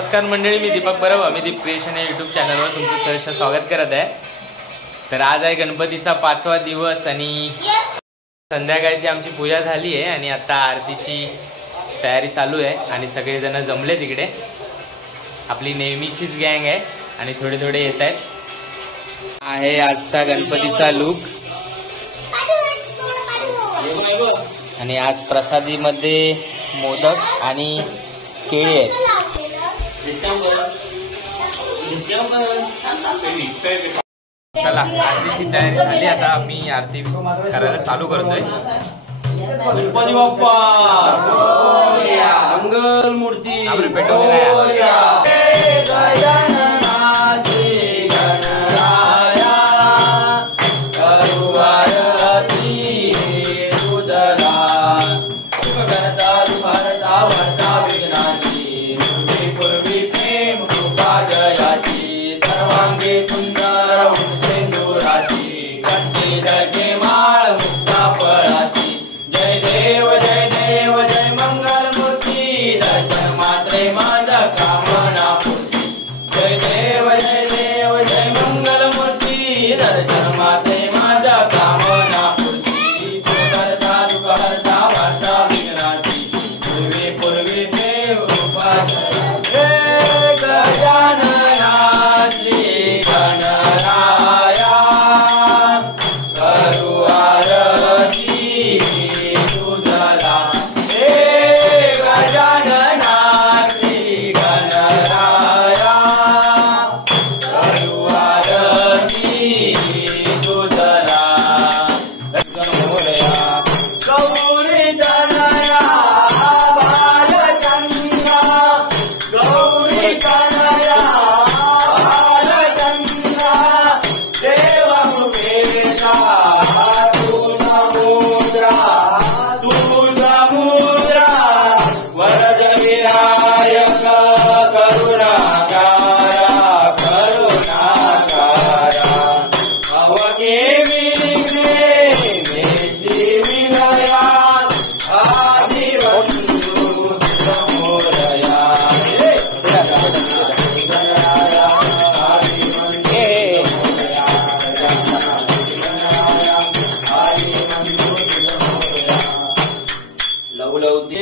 नमस्कार मंडळी, मी दीपक बरव अमिदीप क्रिएशन या यूट्यूब चॅनलवर तुमचं सहर्ष स्वागत करत आहे। तर आज आहे गणपतीचा 5वा दिवस आणि संध्याकाळची आमची पूजा झाली आहे आणि आता आरतीची तयारी चालू आहे आणि सगळेजण जमले तिकडे। आपली नेहमीचीच गँग आहे आणि थोडे थोडे येत आहेत। आहे आजचा गणपतीचा लुक आणि आज प्रसादीमध्ये मोदक आणि केळी आहेत। चला आरतीची तयारी झाली, आता आम्ही आरती करायला चालू करतोय। गणपती बाप्पा मंगल मूर्ती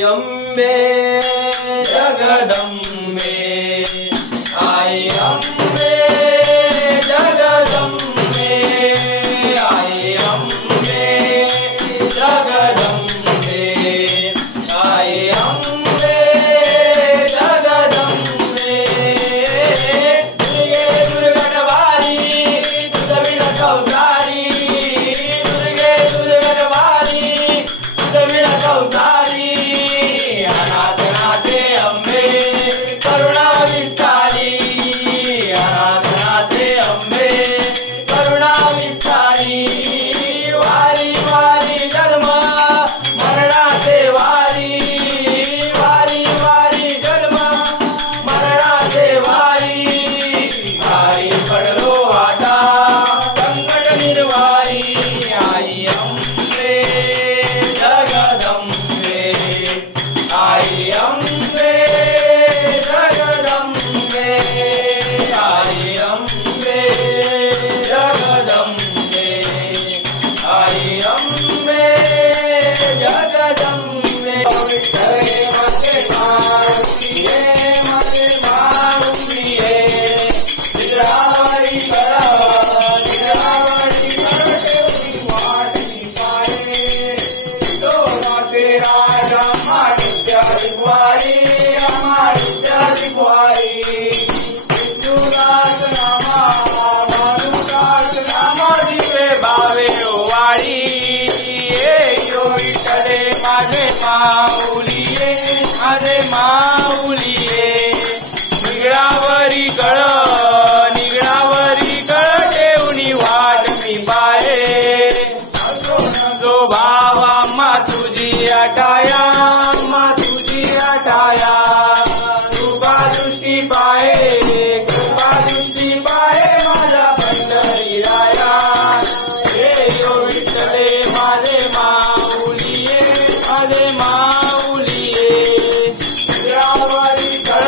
अंबे जगदंबे आई अंबे जगदंबे आई अंबे जगदंबे आई अंबे जगदंबे दुर्गे दुर्गटवारी तुझविण कौसारी दुर्गे दुर्गटवारी तुझविण कौसारी अरे माऊलिये निगळावरी कळ ठेवणी वाट मी पाये जो भावा मा तुझी अटाया कृपा दृष्टी पाये माझा पंढरी राया हे यो विठ्ठले माझे माऊलिये माझे माऊलिये निगळावरी कळ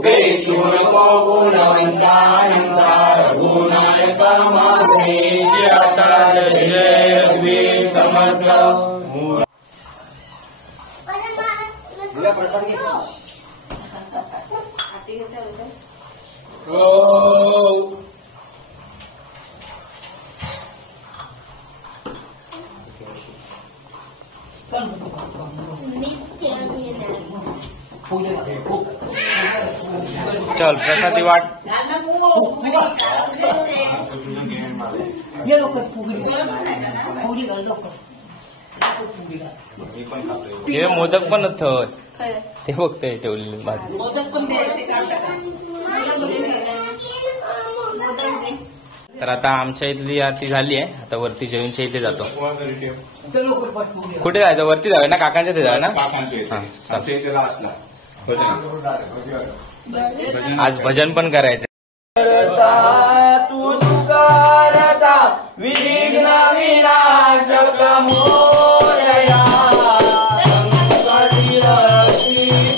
उपेक्षू नको गुणवंतानंदा रघुनायक गणेश आता जय रघुवीर समर्थ चल प्रसादी वाट हे मोदक पण थत ते बघते ठेवलेली भाजी तर आता आमच्या इथली आरती झाली आहे आता वरती जैनच्या इथे जातो कुठे जायचं वरती जाऊया ना काकांच्या इथे जाऊया ना आज भजन पण करायचं तू तुकारता विघ्न विनाशक मोरया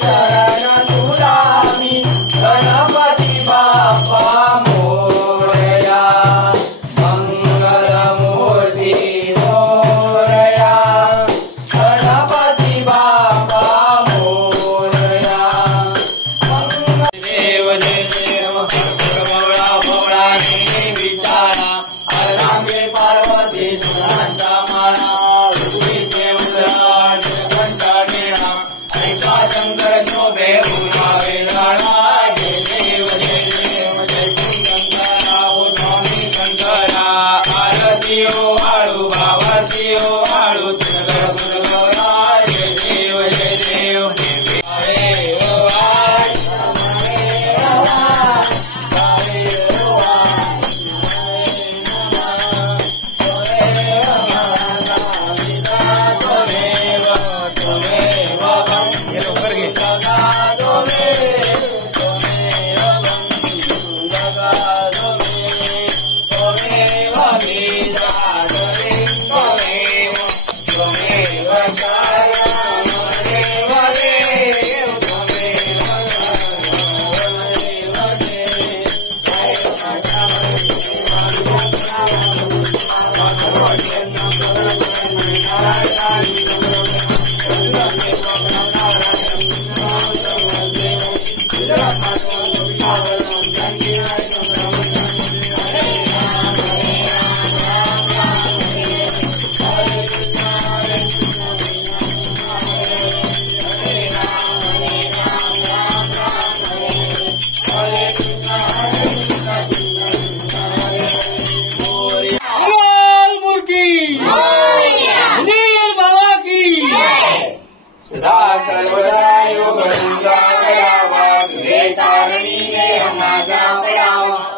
शरण तुला मी गणपती बाप्पा मोरया मंगल मूर्ती मोरया गणपती बाप्पा मोरया देव देव भोळा भोळा विचारा अर्धांगे पार्वती सुरांचा माळा कंटाळेणा ऐका शंकर शोभे उमावे लढा जय देव जय शंकरा ओ स्वामी शंकरा आरती ओ वाळू भावाची ओ वाळू जय देव जय देव हरे ओ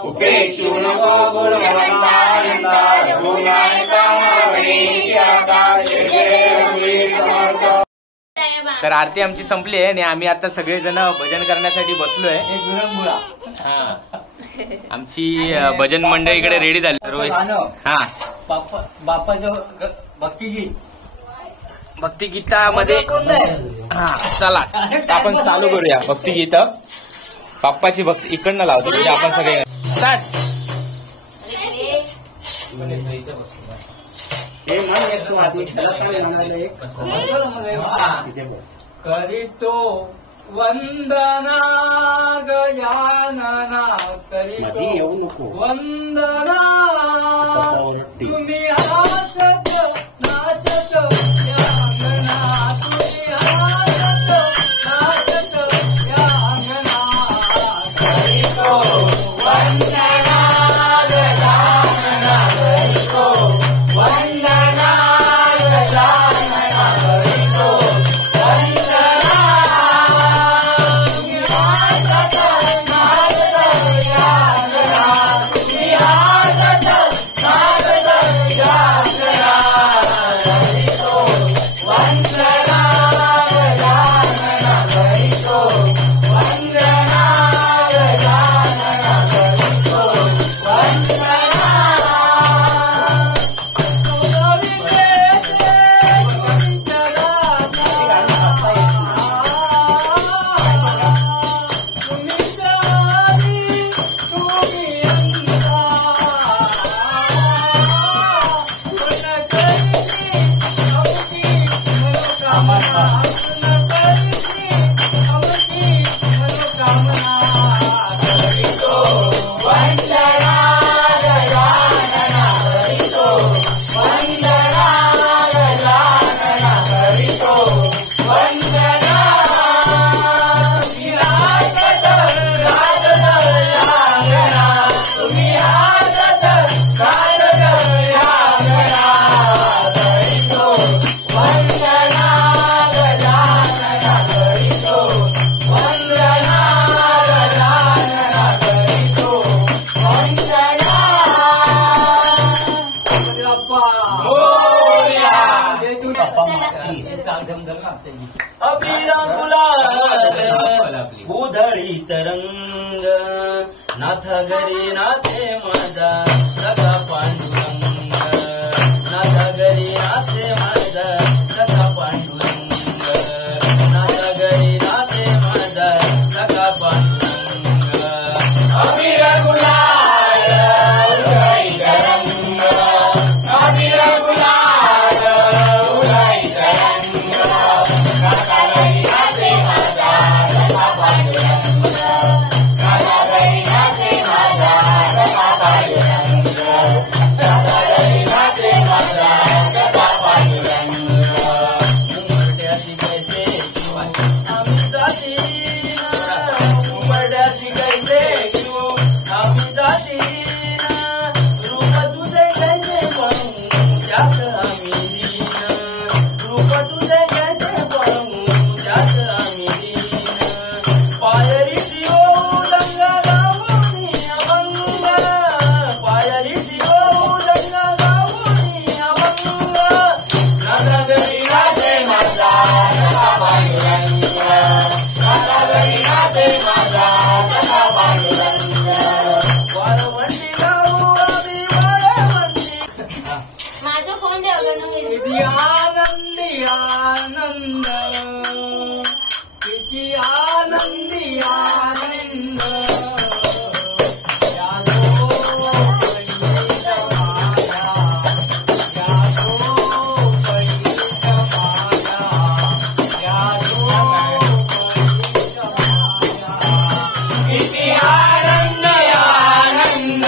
उपेक्षू नको गुणवंतानंदा रघुनायक गणेश आता जय रघुवीर समर्थ तर आरती आमची संपली आहे आणि आम्ही आता सगळेजण भजन करण्यासाठी बसलोय हा आमची भजन मंडळी इकडे रेडी झाली हा बाप्पाचं भक्तिगीतामध्ये हा चला आपण चालू करूया भक्तिगीत बाप्पाची भक्ती इकडनं लावतो म्हणजे आपण सगळे करीतो वंदना गजानना करीतो वंदना तुम्ही हसत नाचत या अंगणा तुम्ही हसत नाचत या अंगणा करीतो वंदना गजानना करीतो वंदना गजानना करीतो वंदना तुम्ही हसत नाचत या अंगणा तुम्ही हसत नाचत या अंगणा तरंग नाथ घरी नाथे माझा सखा पांडुरंग नाथ घरी नाथे माझा सखा पांडुरंग नाथ घरी नाथे माझा सखा पांडुरंग अबीर गुलाल उधळीचा रंग अबीर गुलाल उधळीचा रंग नाथ घरी नाथे माझा सखा पांडुरंग नाथ घरी नाथे माझा सखा पांडुरंग नाथ घरी नाथे माझा सखा पांडुरंग उमरट्याची कैसे आम्ही जाती उमरट्याची कैसे आम्ही जाती रूप तुझे कैसे पळू त्यात आम्ही दीन रूप तुझे कैसे पळू त्यात आम्ही दीन पायरी शिव दंगा गावणी अभंग पायरी शिव दंगा गावणी अभंग नाथ घरी नाथे माझा सखा पांडुरंग नाथ घरी नाथे माझा सखा पांडुरंग वारवंडी गाऊ आम्ही वारवंडी माझा फोन द्या किती आनंदी आनंद किती आनंदी आनंद यादो पंडित माया यादो पंडित माया यादो पंडित माया किती आनंद आनंद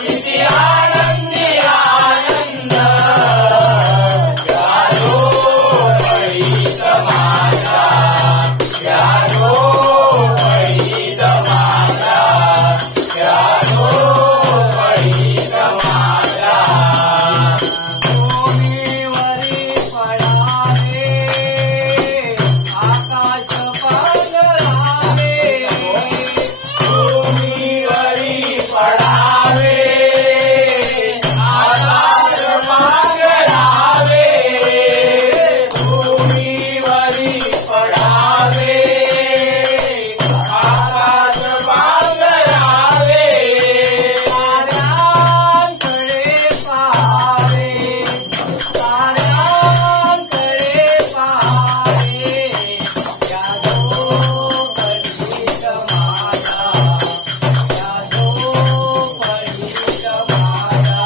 किती आनंदी आनंद यादो पंडित माया यादो पंडित माया यादो पंडित माया भूमीवरी पडावे आकाश पांघरावे भूमीवरी पडावे आकाश पांघरावे भूमीवरी पडावे आकाश पांघरावे साऱ्यांकडे पाहावे साऱ्यांकडे पाहावे यादो पंडित माझा यादो पंडित माझा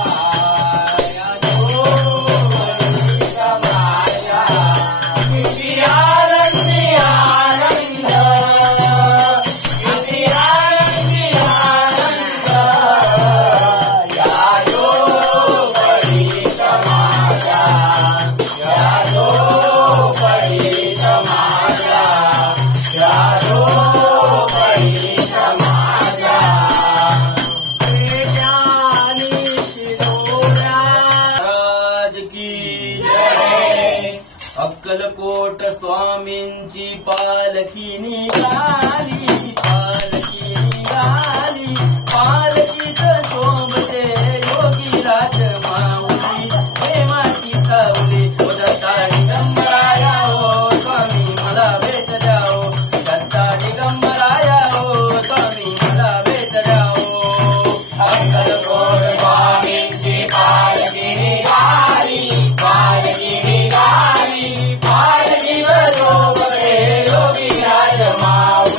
यादो पंडित माझा किती आनंदी आनंद किती आनंदी आनंद यादो पंडित माझा यादो पंडित माझा यादो पंडित माझा प्रेमानी शिरोड्या राज की जय अक्कलकोट स्वामींची पालखी निघाली पालखी निघाली पालखीत शोभते योगीराज माऊली प्रेमाची सावली दत्ता दिगंबराया हो स्वामी मला भेट द्याओ दत्ता दिगंबराया हो स्वामी मला भेट द्याओ अक्कलकोट स्वामींची पालखी निघाली पालखी निघाली पालखीत शोभते योगीराज माऊली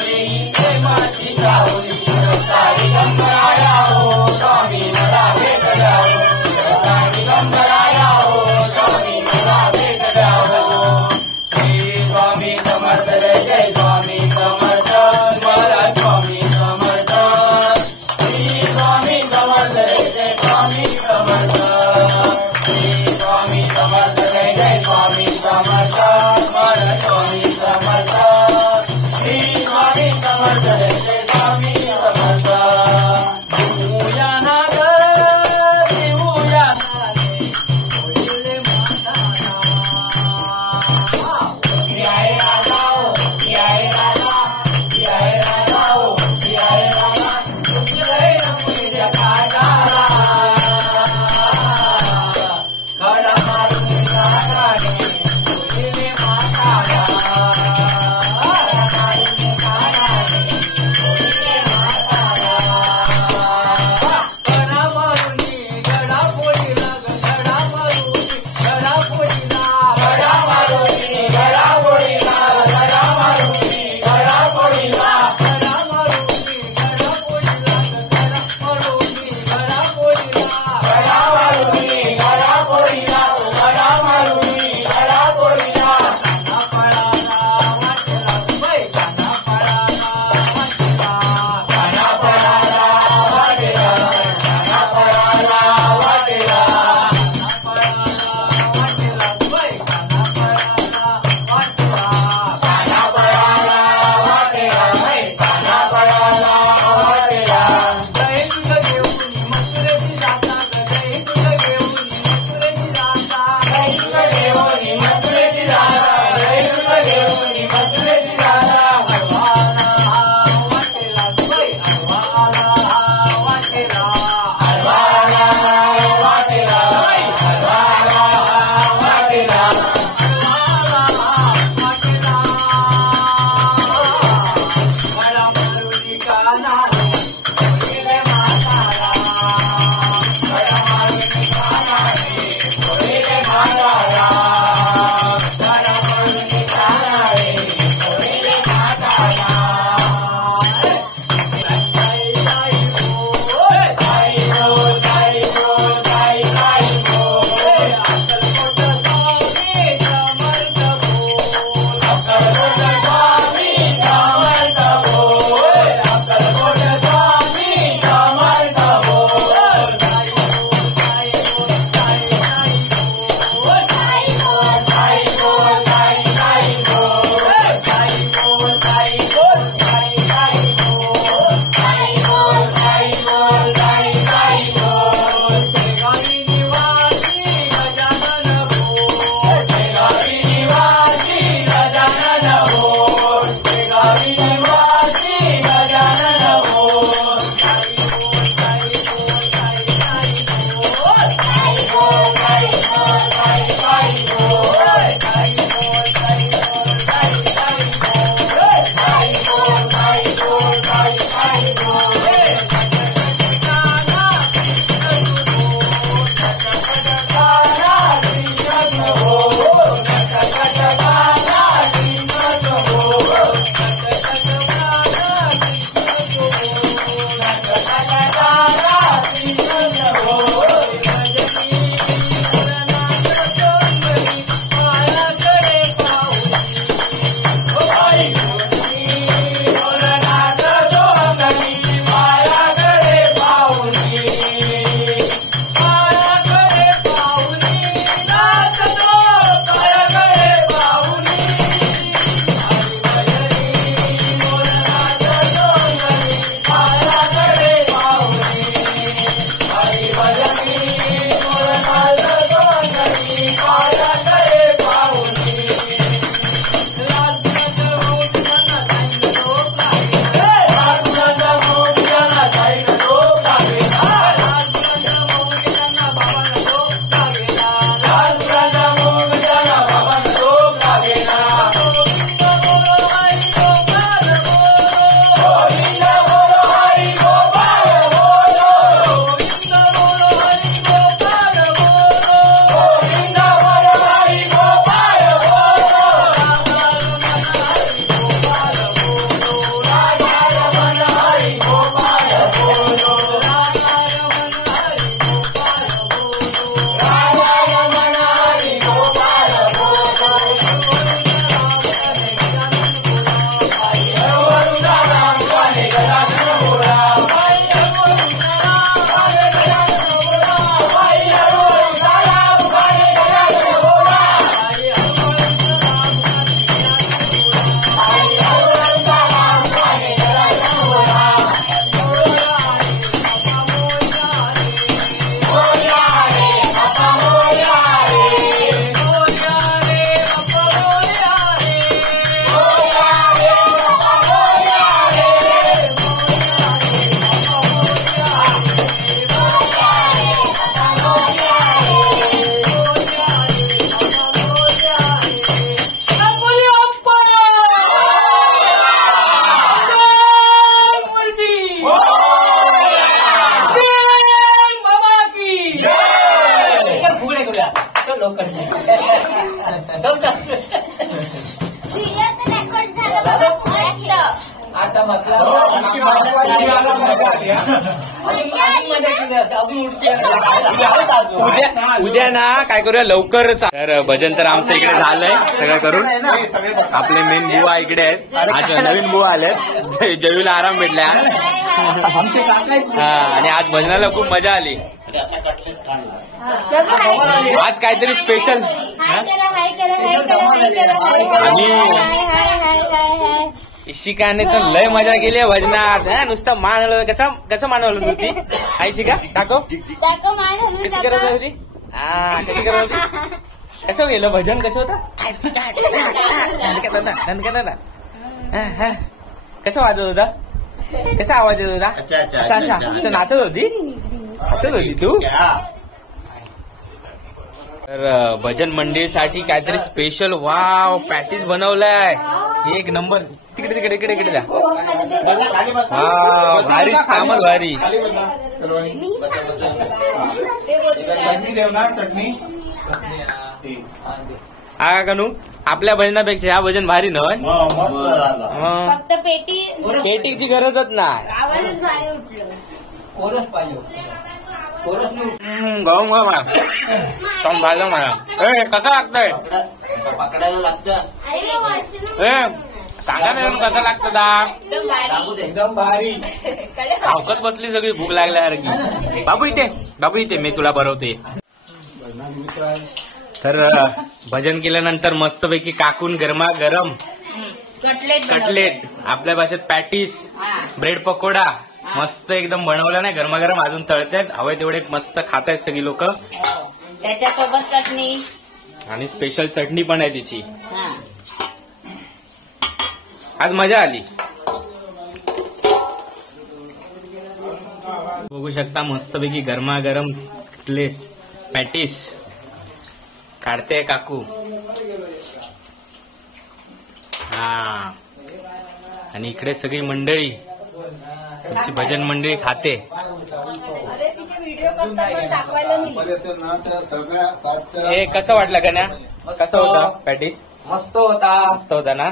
उद्या ना काय करूया लवकर. तर भजन तर आमचं इकडे झालंय सगळं करून. आपले मेन बुवा इकडे आहेत. आज नवीन बुवा आलेत. जयूला आराम भेटला. हा आणि आज भजनाला खूप मजा आली. आज काहीतरी स्पेशल. इशिकाने तर लय मजा केली भजनात. नुसतं मान हलवलं. कसं मान हलवत होती आई शिका? टाको कशी करत होती? हा कशी करत होती? कसं गेलं भजन? कसं होतं? कसं वाजत होता? कसा आवाज येत होता? असं नाचत होती? नाचत होती तू? तर भजन मंडळीसाठी काहीतरी स्पेशल वाव पॅटीस बनवलाय. एक नंबर. तिकडे द्या. हा भारी कामच भारी. हा कनू आपल्या भजनापेक्षा ह्या भजन भारी न. फक्त पेटीची गरजच नाही. आवाजच भारी उठलं. गहू मला भाजलं मला. कसं लागतंय? पकडायला लागतं. सांगा ना कसं लागतं दा. एकदम भारी. सावकत बसली सगळी भूक लागल्यासारखी. बाबू इथे मी तुला भरवते. तर भजन केल्यानंतर मस्तपैकी काकून गरमागरम कटलेट, आपल्या भाषेत पॅटीस, ब्रेड पकोडा मस्त एकदम बनवला नाही गरमागरम. अजून तळतात हवे तेवढे मस्त खात आहेत सगळी लोक. त्याच्यासोबत चटणी आणि स्पेशल चटणी पण आहे तिची. आज मजा आली. बघू शकता मस्तपैकी गरमागरम कटलेस पॅटीस काढते काकू. हा आणि इकडे सगळी मंडळी तुमची भजन मंडळी खाते. हे कसं वाटलं का ना? कसं होता पॅटीस? मस्त होता ना.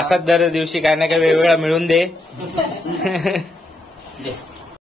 असाच दर दिवशी काय ना काय वेगवेगळा मिळून दे.